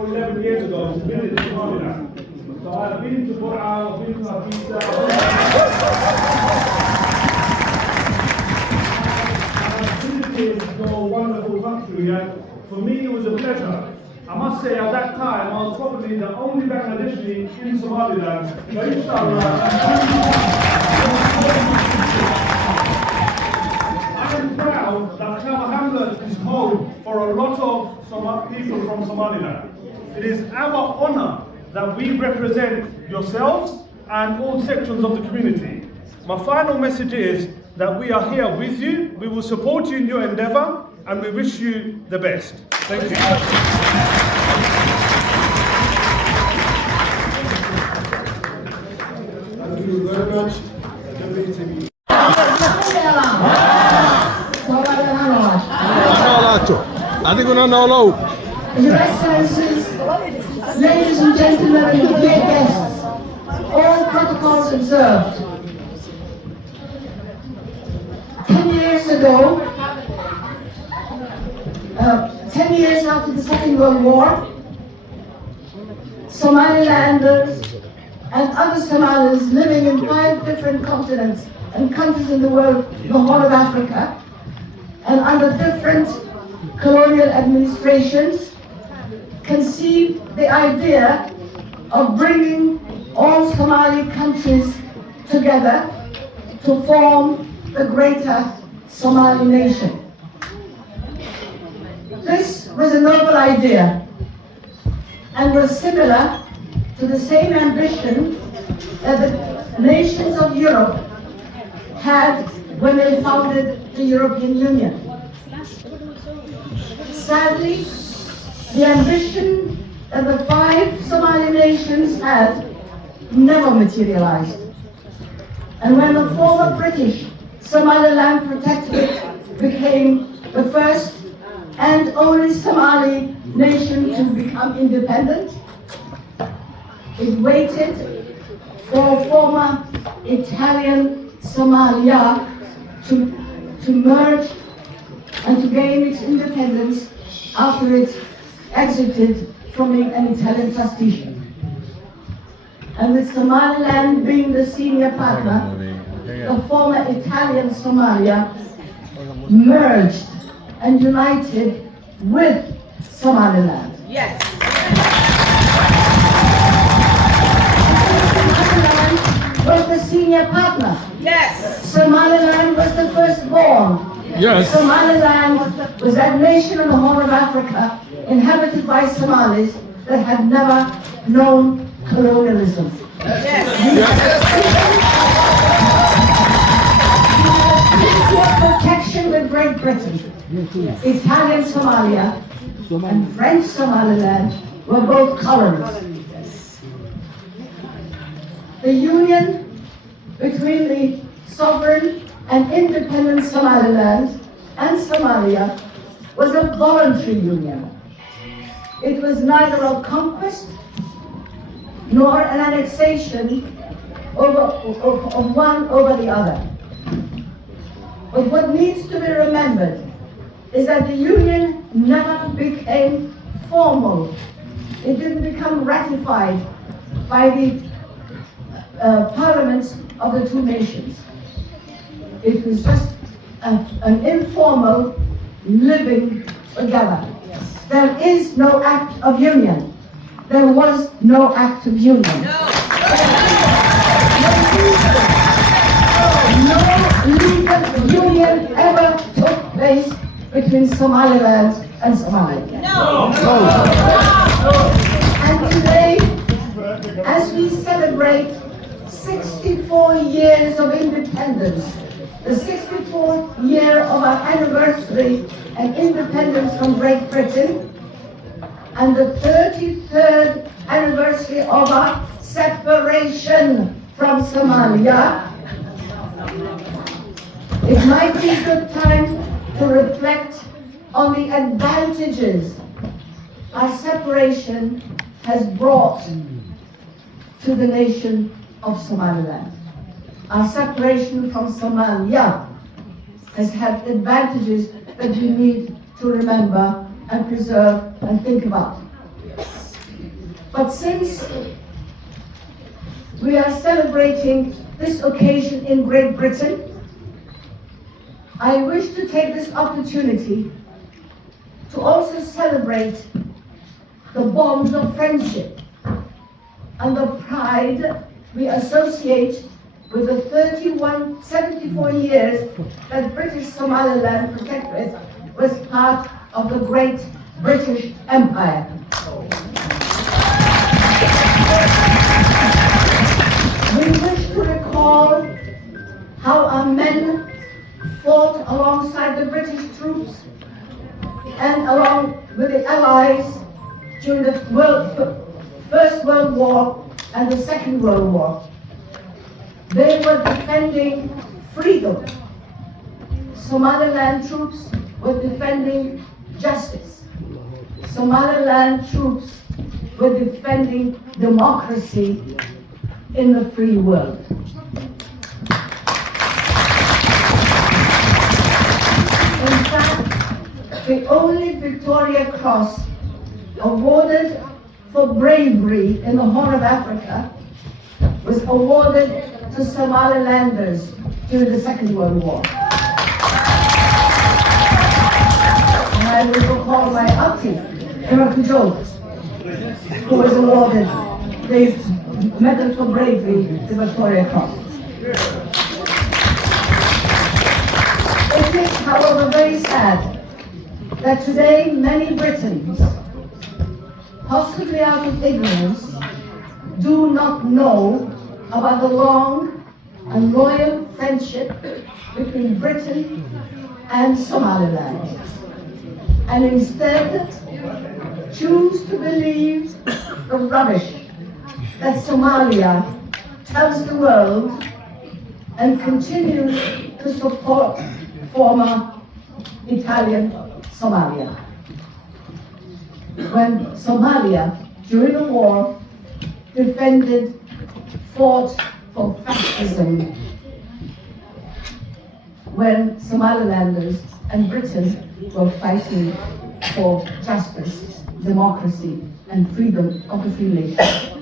Or 11 years ago to visit Somaliland. So I've been to Bur'a, I've been to Abisa. I've visited your wonderful country, and for me it was a pleasure. I must say at that time I was probably the only Bangladeshi in Somaliland. But inshallah, I am proud that Kama Hamlet is home for a lot of people from Somaliland. It is our honor that we represent yourselves and all sections of the community. My final message is that we are here with you, we will support you in your endeavor, and we wish you the best. Thank you. Thank you very much, Deputy. Your Excellencies, ladies and gentlemen, and dear guests, all protocols observed. 10 years ago, 10 years after the Second World War, Somalilanders and other Somalis living in 5 different continents and countries in the world, the Horn of Africa, and under different colonial administrations, conceived the idea of bringing all Somali countries together to form the greater Somali nation. This was a noble idea and was similar to the same ambition that the nations of Europe had when they founded the European Union. Sadly, the ambition that the 5 Somali nations had never materialized. And when the former British-Somaliland Protectorate became the first and only Somali nation to become independent, it waited for former Italian Somalia to merge and to gain its independence after it exited from an Italian trusteeship. And with Somaliland being the senior partner, the former Italian Somalia merged and united with Somaliland. Yes. Somaliland was the senior partner. Yes. Somaliland was the firstborn. Yes. Somaliland was that nation in the Horn of Africa inhabited by Somalis that had never known colonialism. Yes. Protection with Great Britain, Italian Somalia and French Somaliland were both colonies. The union between the sovereign and independent Somaliland and Somalia was a voluntary union. It was neither a conquest nor an annexation of one over the other. But what needs to be remembered is that the union never became formal. It didn't become ratified by the parliaments of the 2 nations. It was just an informal living together. There is no act of union. There was no act of union. No legal union ever took place between Somaliland and Somalia. And today, as we celebrate 64 years of independence, the 64th year of our anniversary and independence from Great Britain, and the 33rd anniversary of our separation from Somalia, it might be a good time to reflect on the advantages our separation has brought to the nation of Somaliland. Our separation from Somalia has had advantages that we need to remember and preserve and think about. But since we are celebrating this occasion in Great Britain, I wish to take this opportunity to also celebrate the bonds of friendship and the pride we associate with the 74 years that British-Somaliland Protectorate was part of the great British Empire. We wish to recall how our men fought alongside the British troops and along with the Allies during the First World War and the Second World War. They were defending freedom. Somaliland troops were defending justice. Somaliland troops were defending democracy in the free world. In fact, the only Victoria Cross awarded for bravery in the Horn of Africa was awarded to Somalilanders during the Second World War. And I will recall my auntie, Emma Joe, who was awarded the Medal for Bravery, the Victoria Cross. It is, however, very sad that today many Britons, possibly out of ignorance, do not know about the long and loyal friendship between Britain and Somaliland, and instead choose to believe the rubbish that Somalia tells the world and continues to support former Italian Somalia. When Somalia, during the war, fought for fascism, when Somalilanders and Britain were fighting for justice, democracy, and freedom of the free nation.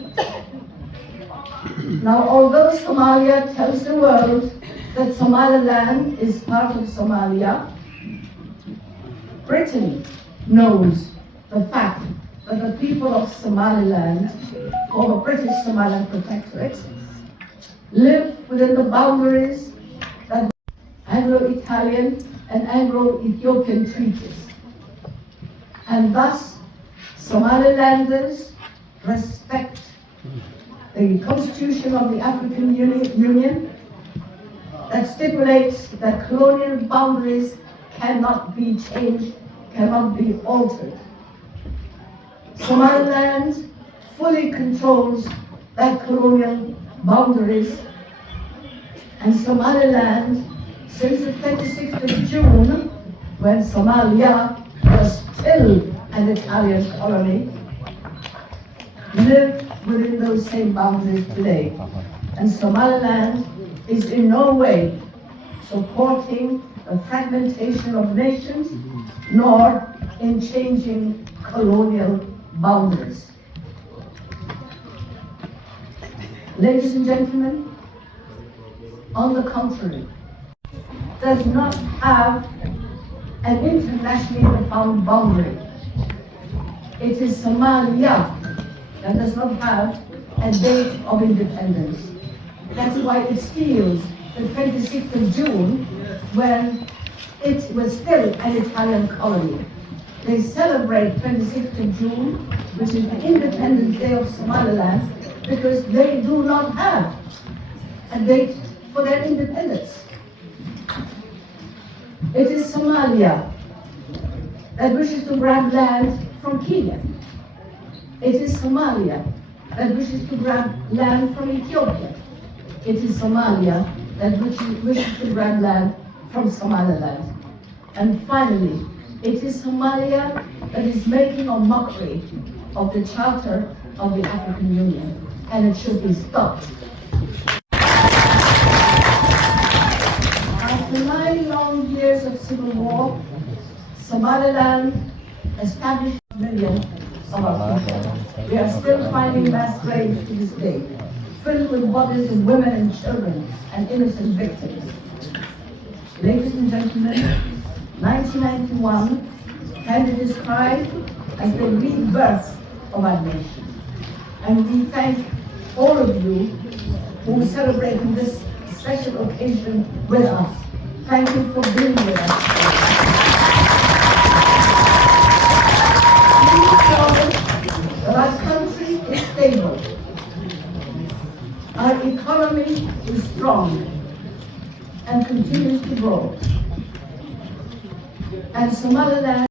Now, although Somalia tells the world that Somaliland is part of Somalia, Britain knows the fact that the people of Somaliland, or the British-Somaliland Protectorate, live within the boundaries that Anglo-Italian and Anglo-Ethiopian treaties. And thus, Somalilanders respect the Constitution of the African Union that stipulates that colonial boundaries cannot be changed, cannot be altered. Somaliland fully controls that colonial boundaries, and Somaliland, since the 26th of June, when Somalia was still an Italian colony, live within those same boundaries today. And Somaliland is in no way supporting the fragmentation of nations, nor in changing colonial boundaries. Ladies and gentlemen, on the contrary, does not have an internationally defined boundary. It is Somalia that does not have a date of independence. That's why it steals the 26th of June when it was still an Italian colony. They celebrate 26th of June, which is the Independence Day of Somaliland, because they do not have a date for their independence. It is Somalia that wishes to grab land from Kenya. It is Somalia that wishes to grab land from Ethiopia. It is Somalia that wishes to grab land from Somaliland. And finally, it is Somalia that is making a mockery of the Charter of the African Union, and it should be stopped. After 9 long years of civil war, Somaliland established millions of our people. We are still finding mass graves to this day, filled with bodies of women and children and innocent victims. Ladies and gentlemen, 1991 can be described as the rebirth of our nation. And we thank all of you who are celebrating this special occasion with us. Thank you for being with us. Please know that our country is stable. Our economy is strong and continues to grow. And Somaliland